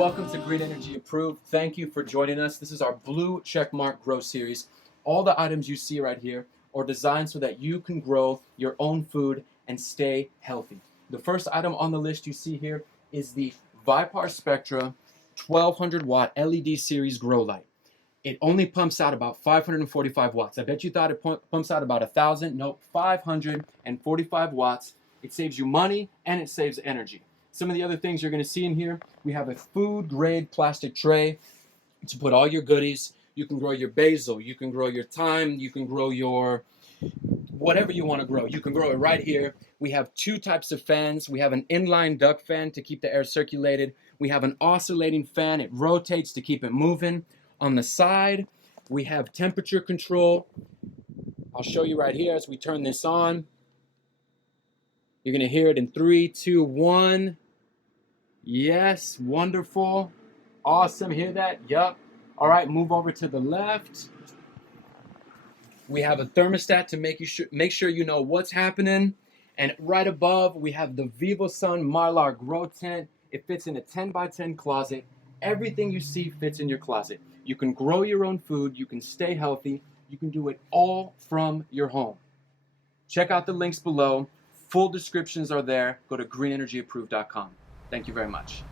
Welcome to Green Energy Approved. Thank you for joining us. This is our Blue Checkmark Grow Series. All the items you see right here are designed so that you can grow your own food and stay healthy. The first item on the list you see here is the Viparspectra 1200 watt LED series grow light. It only pumps out about 545 watts. I bet you thought it pumps out about 1,000. Nope, 545 watts. It saves you money and it saves energy. Some of the other things you're going to see in here, we have a food-grade plastic tray to put all your goodies. You can grow your basil, you can grow your thyme, you can grow your whatever you want to grow. You can grow it right here. We have two types of fans. We have an inline duct fan to keep the air circulated. We have an oscillating fan. It rotates to keep it moving. On the side, we have temperature control. I'll show you right here as we turn this on. You're going to hear it in 3, 2, 1. Yes, wonderful. Awesome. Hear that? Yup. All right, move over to the left. We have a thermostat to make sure you know what's happening. And right above, we have the VIVOSUN Mylar grow tent. It fits in a 10 by 10 closet. Everything you see fits in your closet. You can grow your own food. You can stay healthy. You can do it all from your home. Check out the links below. Full descriptions are there. Go to greenenergyapproved.com. Thank you very much.